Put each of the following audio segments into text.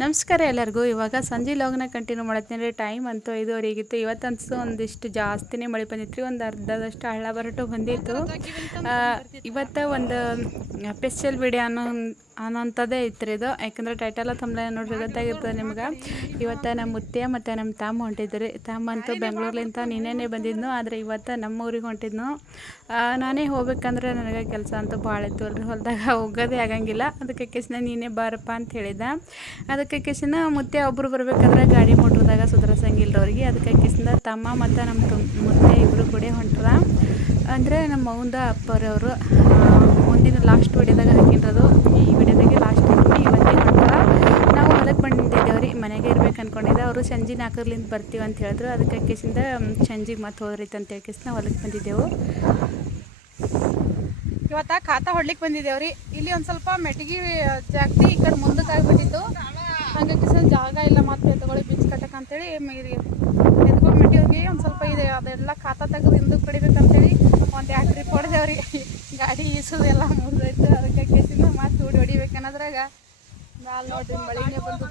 ನಮಸ್ಕಾರ ಎಲ್ಲರಿಗೂ. ಇವಾಗ ಸಂಜೆ ಲಾಗ್ನ ಕಂಟಿನ್ಯೂ ಮಾಡತ್ತೀನಿ. ಟೈಮ್ ಅಂತೂ 5:30 ಆಗಿತ್ತು. ಇವತ್ತಂತೂ ಒಂದಿಷ್ಟು ಜಾಸ್ತಿನೇ ಮಳೆ ಬಂದಿತ್ತು. ಒಂದು ಅರ್ಧದಷ್ಟು ಹಳ್ಳ ಬರಟು ಬಂದಿತ್ತು. ಇವತ್ತು ಒಂದು ಸ್ಪೆಷಲ್ ವಿಡಿಯೋ ಅನ್ನೋಂಥದ್ದೇ ಇತ್ತು ಇದು. ಯಾಕಂದರೆ ಟೈಟಲ್ ತಮ್ಮಲೆ ನೋಡ್ರಿ ಗೊತ್ತಾಗಿರ್ತದೆ ನಿಮ್ಗೆ. ಇವತ್ತು ನಮ್ಮ ಮುತ್ಯ ಮತ್ತು ನಮ್ಮ ತಮ್ಮ ಹೊಂಟಿದ್ರು. ತಮ್ಮ ಅಂತೂ ಬೆಂಗಳೂರ್ಲಿಂದ ನಿನ್ನೆನೇ ಬಂದಿದ್ನು, ಆದರೆ ಇವತ್ತು ನಮ್ಮ ಊರಿಗೆ ಹೊಂಟಿದ್ನು. ನಾನೇ ಹೋಗ್ಬೇಕಂದ್ರೆ ನನಗೆ ಕೆಲಸ ಅಂತೂ ಭಾಳ ಇತ್ತು ಅಲ್ರಿ, ಹೊಲದಾಗ ಹೋಗೋದೇ ಆಗಂಗಿಲ್ಲ. ಅದಕ್ಕೆ ಕಿಸ್ನ ನೀನೇ ಬಾರಪ್ಪ ಅಂತ ಹೇಳಿದ. ಅದಕ್ಕೆ ಕಿಸ್ನ ಮುತ್ಯ ಒಬ್ಬರು ಬರ್ಬೇಕಾದ್ರೆ ಗಾಡಿ ಮೋಟ್ರದಾಗ ಸುಧಾರಿಸಂಗಿಲ್ಲ ಅವ್ರಿಗೆ. ಅದಕ್ಕೆ ಕಿಸ್ನ ತಮ್ಮ ಮತ್ತು ನಮ್ಮ ಮುತ್ಯ ಇಬ್ಬರು ಕೂಡ ಹೊಂಟ್ರ. ಅಂದರೆ ನಮ್ಮ ಮೌಂದ ಅಪ್ಪರವರು ಮುಂದಿನ ಲಾಸ್ಟ್ ವಿಡಿಯೋದಾಗ ಹಾಕಿರೋದು. ಈ ವಿಡಿಯೋದಾಗೆ ಲಾಸ್ಟ್ ಇವತ್ತೇ ಹೊಂಟ್ರ. ನಾವು ಹೊಲಕ್ಕೆ ಬಂದಿದ್ದೇವ್ರಿ, ಮನೆಗೆ ಇರ್ಬೇಕು ಅಂದ್ಕೊಂಡಿದ್ದೆ. ಅವರು ಸಂಜೆ 4ರಿಂದ ಬರ್ತೀವಿ ಅಂತ ಹೇಳಿದ್ರು. ಅದಕ್ಕೆ ಕಿಸಿಂದ ಸಂಜೆಗೆ ಮತ್ತೆ ಹೋದ್ರೈತೆ ಅಂತೇಳಿ ಕಿಸ್ನ ಹೊಲಕ್ಕೆ ಬಂದಿದ್ದೆವು. ಇವತ್ತು ಖಾತಾ ಹೊಡ್ಲಿಕ್ಕೆ ಬಂದಿದ್ದೇವ್ರಿ. ಇಲ್ಲಿ ಒಂದು ಸ್ವಲ್ಪ ಮೆಟಗಿ ಜಾಸ್ತಿ ಈ ಕಡೆ ಮುಂದಕ್ಕೆ ಆಗಿಬಿಟ್ಟಿತ್ತು. ಹಂಗೆ ಕಿಸನ್ ಜಾಗ ಇಲ್ಲ, ಮತ್ತೆ ಎತ್ತುಗಳು ಬೀಚ್ ಕಟ್ಟಕ್ಕೆ ಅಂತೇಳಿ ಎತ್ಕೊಂಡು ಮೆಟ್ಟಿಗೆ ಒಂದು ಸ್ವಲ್ಪ ಇದೆ, ಅದೆಲ್ಲ ಖಾತಾ ತೆಗೆದು ಹಿಂದಕ್ಕೆ ಕಡಿಬೇಕಂತೇಳಿ ಒಂದು 2 ಟ್ರಿಪ್ ಹೊಡೆದೇವ್ರಿ. ಗಾಡಿ ಈಸೋದೆಲ್ಲ ಮುಗಿದೈತೆ. ಅದಕ್ಕೆ ಕಿಸಿನ ಮತ್ತೆ ಹೊಡಿಬೇಕನ್ನೋದ್ರಾಗ ನಾಲ್ ನೋಡ್ರಿ ಮಳೆನೇ ಬಂದು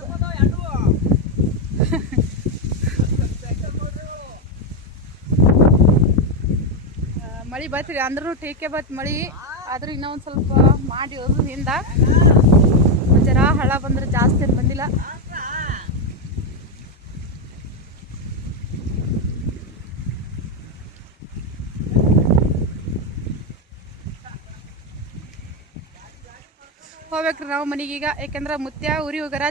ಮಳೆ ಬತ್ರಿ. ಅಂದ್ರೂ ಟೀಕೆ ಬತ್ ಮಳೆ. ಆದ್ರೂ ಇನ್ನೂ ಒಂದು ಸ್ವಲ್ಪ ಮಾಡಿ ಹೋದ್ರಿಂದ ಜರ ಹಳ ಬಂದ್ರೆ ಜಾಸ್ತಿ ಏನು ಬಂದಿಲ್ಲ. ಹೋಗ್ಬೇಕ್ರಿ ನಾವು ಮನೆಗೀಗ. ಯಾಕಂದ್ರೆ ಮುತ್ಯ ಊರಿ ಹೋಗರ.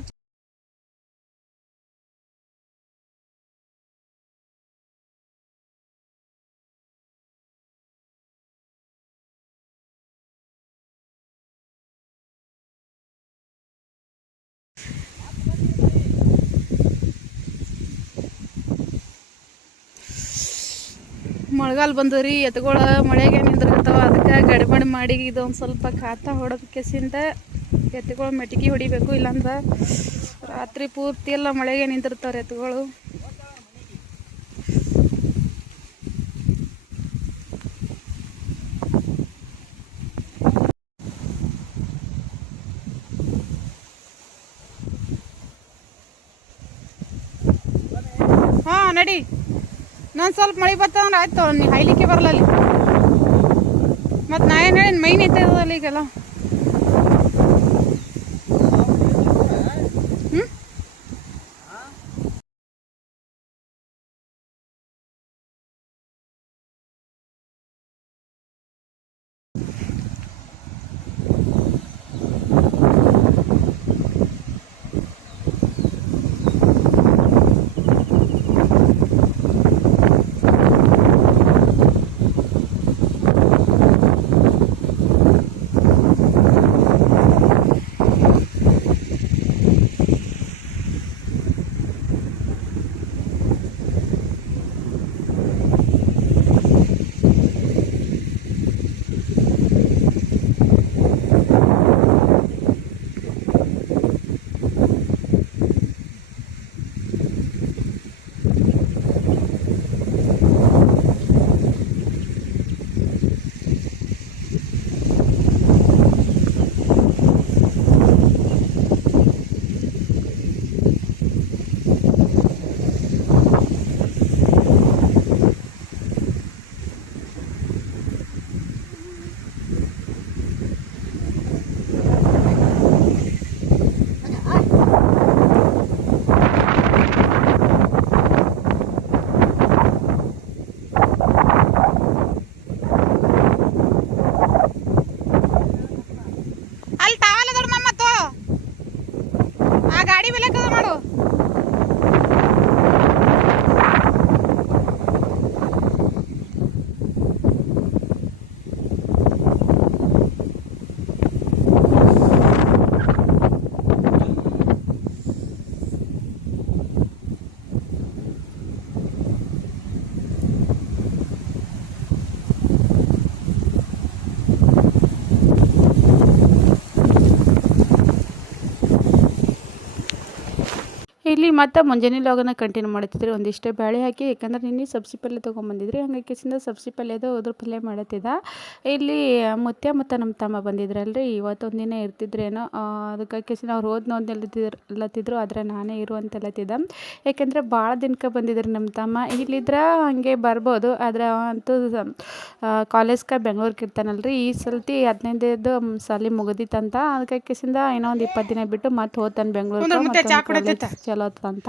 ಮಳೆಗಾಲ ಬಂದವ್ರಿ, ಎತ್ತುಗಳು ಮಳೆಗೆ ನಿಂದಿರ್ತಾವ. ಅದಕ್ಕೆ ಗಡಿಬಡಿ ಮಾಡಿ ಇದೊಂದು ಸ್ವಲ್ಪ ಖಾತಾ ಹೊಡೋದು ಕೆಸಿಂದ ಎತ್ತುಗಳು ಮೆಟಗಿ ಹೊಡಿಬೇಕು. ಇಲ್ಲಾಂದ್ರೆ ರಾತ್ರಿ ಪೂರ್ತಿ ಎಲ್ಲ ಮಳೆಗೆ ನಿಂತಿರ್ತಾವ್ರಿ ಎತ್ತುಗಳು. ಹಾಂ ನಡಿ, ನಾನು ಸ್ವಲ್ಪ ಮಳೆ ಬರ್ತಂದ್ರೆ ಆಯ್ತು. ನೀ ಹಾಯ್ಲಿಕ್ಕೆ ಬರಲ್ಲ ಅಲ್ಲಿ. ಮತ್ತು ನಾ ಏನು ಹೇಳಿ ಮೈನ್ ಐತದಲ್ಲ ಈಗೆಲ್ಲ. ಇಲ್ಲಿ ಮತ್ತು ಮುಂಜಾನೆ ಲಾಗನ್ನ ಕಂಟಿನ್ಯೂ ಮಾಡ್ತಿದ್ರಿ. ಒಂದಿಷ್ಟು ಬೇಳೆ ಹಾಕಿ, ಯಾಕಂದ್ರೆ ನಿನ್ನೆ ಸಬ್ಸಿ ಪಲ್ಯ ತೊಗೊಂಬಂದಿದ್ರಿ, ಹಂಗಾಗಿ ಕಿಸಿಂದ ಸಬ್ಸಿ ಪಲ್ಯದ ಅದ್ರ ಪಲ್ಯ ಮಾಡತ್ತಿದ್ದ. ಇಲ್ಲಿ ಮುತ್ಯ ಮತ್ತು ನಮ್ಮ ತಮ್ಮ ಬಂದಿದ್ರಲ್ರಿ, ಇವತ್ತೊಂದು ದಿನ ಇರ್ತಿದ್ರೇನೋ, ಅದಕ್ಕೆ ಕಿಸಿಂದ ಅವ್ರು ಓದ್ನೋದ್ಲತ್ತಿದ್ರು, ಆದರೆ ನಾನೇ ಇರು ಅಂತಲತ್ತಿದ್ದ. ಯಾಕೆಂದರೆ ಭಾಳ ದಿನಕ್ಕೆ ಬಂದಿದ್ರು ನಮ್ಮ ತಮ್ಮ. ಇಲ್ಲಿದ್ರೆ ಹಂಗೆ ಬರ್ಬೋದು, ಆದರೆ ಅಂತೂ ಕಾಲೇಜ್ಗೆ ಬೆಂಗ್ಳೂರ್ಗೆ ಇರ್ತಾನಲ್ರಿ. ಈ ಸಲ್ತಿ 15ನೇದು ಸಾಲಿ ಮುಗಿದಿತ್ತಂತ, ಅದಕ್ಕೆ ಕಿಸಿಂದ ಇನ್ನೂ ಒಂದು 20 ದಿನ ಬಿಟ್ಟು ಮತ್ತೆ ಹೋಗ್ತಾನೆ ಬೆಂಗ್ಳೂರ್ಗೆ, ಮತ್ತು ಚಲೋ ಅಂತ.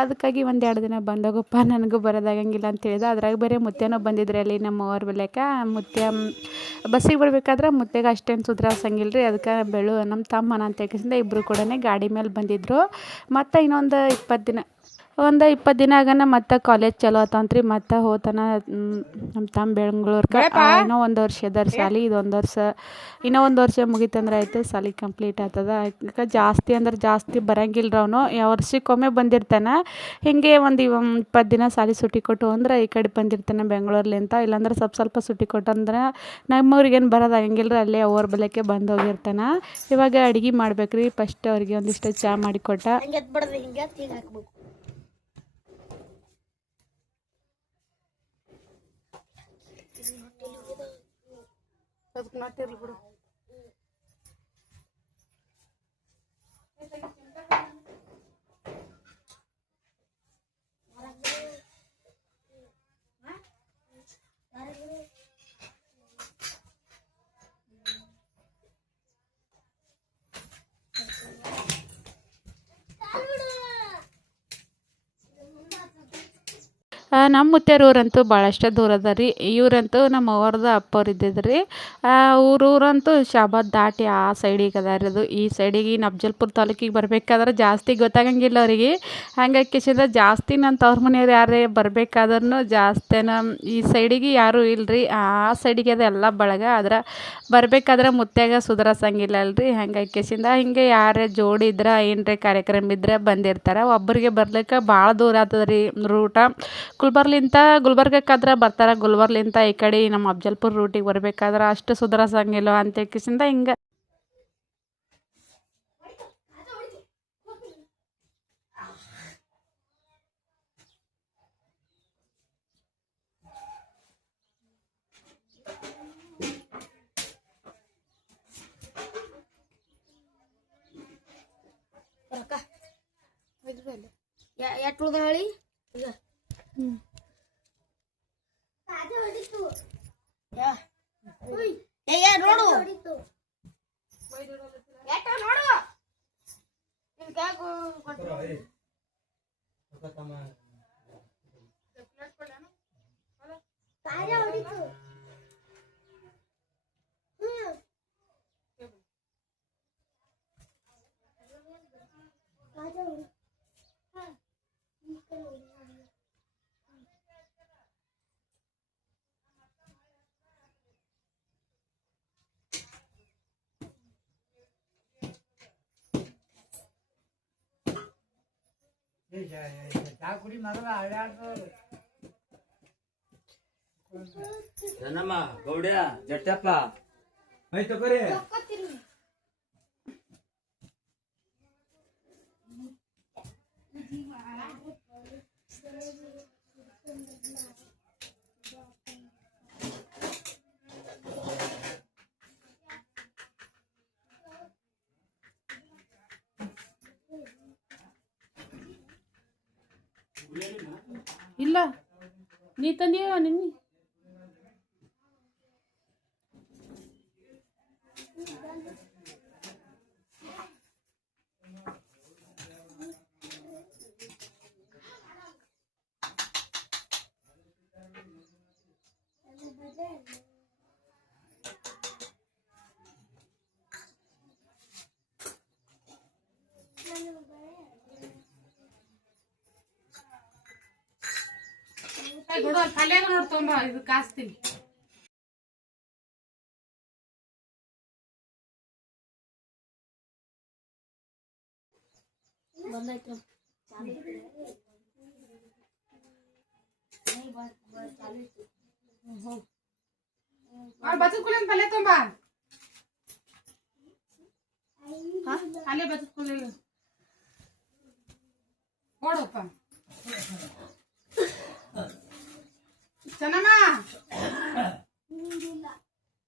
ಅದಕ್ಕಾಗಿ 1-2 ದಿನ ಬಂದೋಗಪ್ಪ, ನನಗೂ ಬರೋದಾಗಂಗಿಲ್ಲ ಅಂತ ಹೇಳಿದೆ. ಅದ್ರಾಗ ಬೇರೆ ಮುತ್ಯನೂ ಬಂದಿದ್ರೆ ಅಲ್ಲಿ ನಮ್ಮ ಅವ್ರ ಬೆಲೆಕ. ಮುತ್ಯ ಬಸ್ಸಿಗೆ ಬರ್ಬೇಕಾದ್ರೆ ಮುತ್ಯಗೆ ಅಷ್ಟೇನು ಸುಧಾರಿಸಂಗಿಲ್ಲ ರೀ, ಅದಕ್ಕೆ ನಮ್ಮ ತಮ್ಮನ ಅಂತ ಯಾಕೆಂದ್ರೆ ಇಬ್ಬರು ಕೂಡ ಗಾಡಿ ಮೇಲೆ ಬಂದಿದ್ದರು. ಮತ್ತು ಇನ್ನೊಂದು 20 ದಿನ ಆಗನ ಮತ್ತು ಕಾಲೇಜ್ ಚಲೋ ಆತಂತ್ರಿ, ಮತ್ತು ಹೋತಾನ ನಮ್ಮ ತಮ್ಮ ಬೆಂಗ್ಳೂರ್ಗೆ. ಇನ್ನೂ 1 ವರ್ಷ ಅದಾರ ಸಾಲಿ, ಇದೊಂದು ವರ್ಷ, ಇನ್ನೂ 1 ವರ್ಷ ಮುಗಿತಂದ್ರೆ ಆಯಿತು, ಸಾಲಿ ಕಂಪ್ಲೀಟ್ ಆಗ್ತದ. ಅದಕ್ಕೆ ಜಾಸ್ತಿ ಅಂದ್ರೆ ಜಾಸ್ತಿ ಬರಂಗಿಲ್ಲ ರೀ ಅವನು, ವರ್ಷಕ್ಕೊಮ್ಮೆ ಬಂದಿರ್ತಾನೆ. ಹೀಗೆ ಒಂದು 20 ದಿನ ಸಾಲಿ ಸುಟ್ಟಿ ಕೊಟ್ಟು ಅಂದ್ರೆ ಈ ಕಡೆ ಬಂದಿರ್ತಾನೆ ಬೆಂಗಳೂರ್ಲಿಂತ. ಇಲ್ಲಾಂದ್ರೆ ಸ್ವಲ್ಪ ಸುಟ್ಟಿ ಕೊಟ್ಟಂದ್ರೆ ನಮ್ಮೂರಿಗೇನು ಬರೋದಾಗಂಗಿಲ್ಲ ರೀ, ಅಲ್ಲೇ ಅವ್ರ ಬಲೆಕ್ಕೆ ಬಂದು ಹೋಗಿರ್ತಾನೆ. ಇವಾಗ ಅಡುಗೆ ಮಾಡ್ಬೇಕ್ರಿ. ಫಸ್ಟ್ ಅವ್ರಿಗೆ ಒಂದಿಷ್ಟು ಚಹಾ ಮಾಡಿಕೊಟ್ಟ. ನಮ್ಮ ಮುತ್ಯಾರೂರಂತೂ ಭಾಳಷ್ಟು ದೂರ ಅದ ರೀ. ಇವರಂತೂ ನಮ್ಮ ಅವ್ರದ್ದು ಅಪ್ಪವ್ರು ಇದ್ದಿದ್ರಿ. ಊರಂತೂ ಶಾಬಾದ್ ದಾಟಿ ಆ ಸೈಡಿಗೆ ಅದ ರೀ ಅದು. ಈ ಸೈಡಿಗೆ ಅಫ್ಜಲ್ಪುರ ತಾಲೂಕಿಗೆ ಬರ್ಬೇಕಾದ್ರೆ ಜಾಸ್ತಿ ಗೊತ್ತಾಗಂಗಿಲ್ಲ ಅವರಿಗೆ. ಹಂಗಾಗಿ ಕಿಶಿಂದ ಜಾಸ್ತಿ ನನ್ನ ತವ್ರ ಮನೆಯವ್ರು ಯಾರೇ ಬರ್ಬೇಕಾದ್ರೂ ಜಾಸ್ತಿನ ಈ ಸೈಡಿಗೆ ಯಾರೂ ಇಲ್ಲ ರೀ, ಆ ಸೈಡಿಗೆ ಅದು ಎಲ್ಲ ಬಳಗ. ಆದ್ರೆ ಬರ್ಬೇಕಾದ್ರೆ ಮುತ್ಯಾಗ ಸುಧಾರಿಸಂಗಿಲ್ಲ ಅಲ್ರಿ, ಹಂಗಾಗಿ ಕಿಶಿಂದ ಹಿಂಗೆ ಯಾರೇ ಜೋಡಿ ಇದ್ರೆ ಏನರೇ ಕಾರ್ಯಕ್ರಮ ಇದ್ರೆ ಬಂದಿರ್ತಾರೆ. ಒಬ್ಬರಿಗೆ ಬರ್ಲಿಕ್ಕೆ ಭಾಳ ದೂರ ಆಗ್ತದೆ ರೀ ರೂಟ. ಗುಲ್ಬರ್ಗಕ್ಕಾದ್ರೆ ಬರ್ತಾರೆ, ಗುಲ್ಬರ್ಲಿಂದ ಈ ಕಡೆ ನಮ್ಮ ಅಫ್ಜಲ್ಪುರ ರೂಟಿಗೆ ಬರ್ಬೇಕಾದ್ರೆ ಅಷ್ಟು ಸುಧಾರಿಸಂಗಿಲ್ಲ ಅಂತ ಕಿಸಿಂದ ಹಿಂಗೆ ಜನಮ್ಮ ಗೌಡ್ಯ ಜಟ್ಟಪ್ಪ ಆಯ್ತು ಕರಿ ಇಲ್ಲ ನೀ ತಂದೀವ ನಿನ್ನೆ ನೋಡ್ ತುಂಬ ಇದು ಕಾಸ್ತೀನಿ ಬಚತ್ ಕುಲ ಪಲ್ಯ ತುಂಬ ಅಲ್ಲೇ ಬಚತ್ ಕುಲ ಕೊಡಪ್ಪ ಚೆನ್ನಮ್ಮ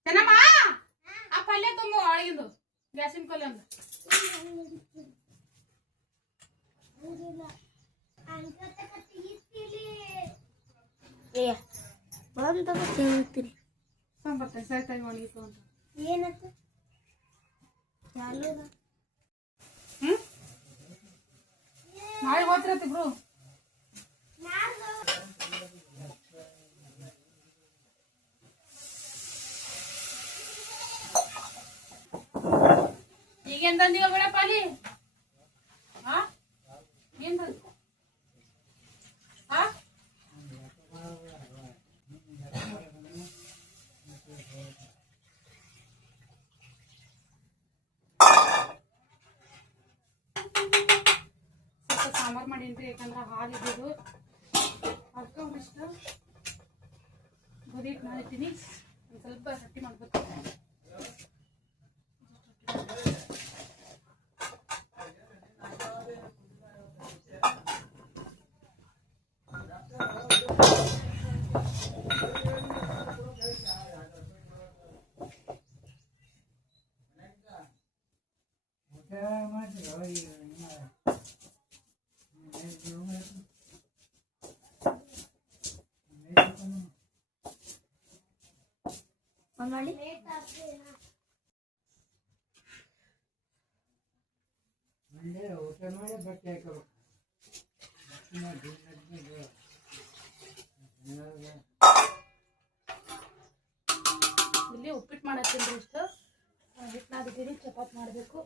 ಚೆನ್ನಮ್ಮ ಆ ಪಲ್ಯ ತುಂಬ ಒಳಗಿಂದು ಗ್ಯಾಸಿನ ಕೊಲೆ ಒಂದು ಬರ್ತೇನೆ ಸರಿತಾಗಿ ಒಣಗಿತು ಅಂತ ಏನತ್ತ ನಾಳೆ ಹೋಗ್ತಿರತ್ತಿಬ್ರು ಈಗೇನ್ ತಂದಿವ ಬೇಡಪ್ಪ ಅಲ್ಲಿ ಹಾ ಏನ್ ತಂದ ಹಾ ಸ್ವಲ್ಪ ಸಾಂಬಾರು ಮಾಡೀನ್ರಿ ಯಾಕಂದ್ರೆ ಹಾಲು ಇದ್ದಿದ್ದು ಅದಕ್ಕೆ ಒಂದಿಷ್ಟು ಗೋಧಿ ಹಿಟ್ಟು ಮಾಡಿರ್ತೀನಿ ಒಂದು ಸ್ವಲ್ಪ ರೊಟ್ಟಿ ಮಾಡ್ಬೇಕು ಮಾಡಿ ಊಟ ಮಾಡಿ ಬಟ್ಟೆ ಹಾಕಬೇಕು ಇಲ್ಲಿ ಉಪ್ಪಿಟ್ಟು ಮಾಡತ್ತೀನಿ ಇಷ್ಟು ಹಿಟ್ಟು ನಾದಿದ್ದೀನಿ ಚಪಾತಿ ಮಾಡಬೇಕು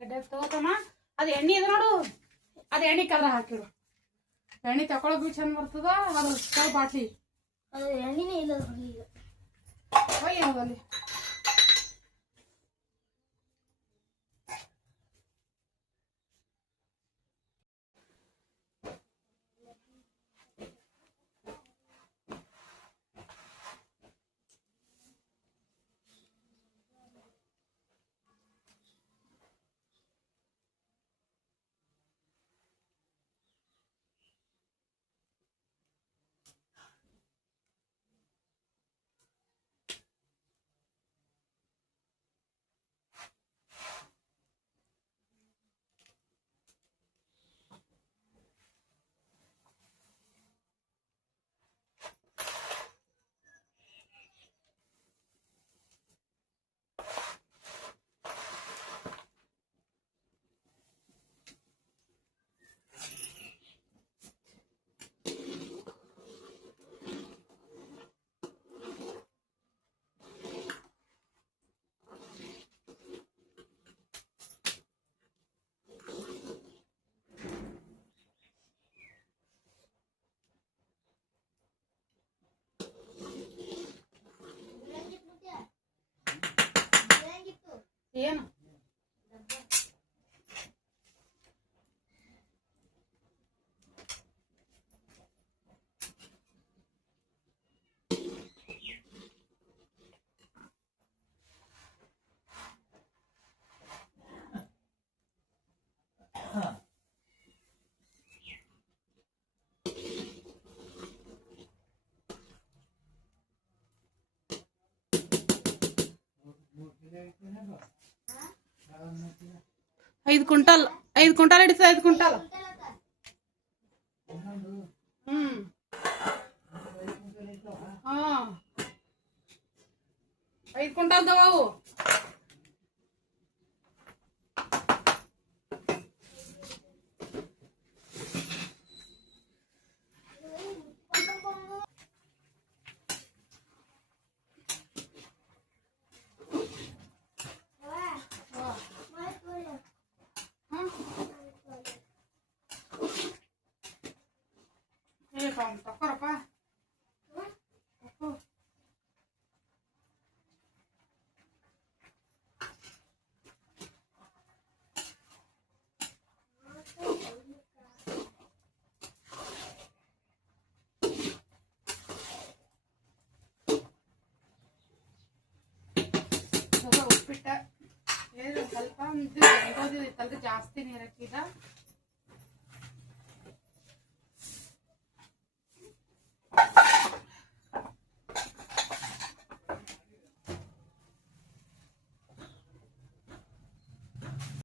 ಕಡೆ ತಗೋತಮ್ಮ ಅದು ಎಣ್ಣೆ ಇದೆ ನೋಡು ಅದು ಎಣ್ಣೆ ಕದ್ರ ಹಾಕಿಡು ಎಣ್ಣೆ ತಗೊಳಕ್ ಭೀ ಚಂದ ಬರ್ತದ ಅದು ಸ್ಟವ್ ಬಾಟ್ಲಿ ಅದು ಎಣ್ಣೆನೇ ಇಲ್ಲ ಈಗ ಹೋಯ್ ಅಲ್ಲಿ ಏನು ಐದು ಕ್ವಿಂಟಲ್ ಹಿಡಿತದ 5 ಕ್ವಿಂಟಲ್ ಹಾ 5 ಕ್ವಿಂಟಲ್ ಅವು ತಕ್ಕೊರಪ್ಪ ಬಿಟ್ಟ ಸ್ವಲ್ಪ ಜಾಸ್ತಿ ನೀರು ಹಾಕಿದ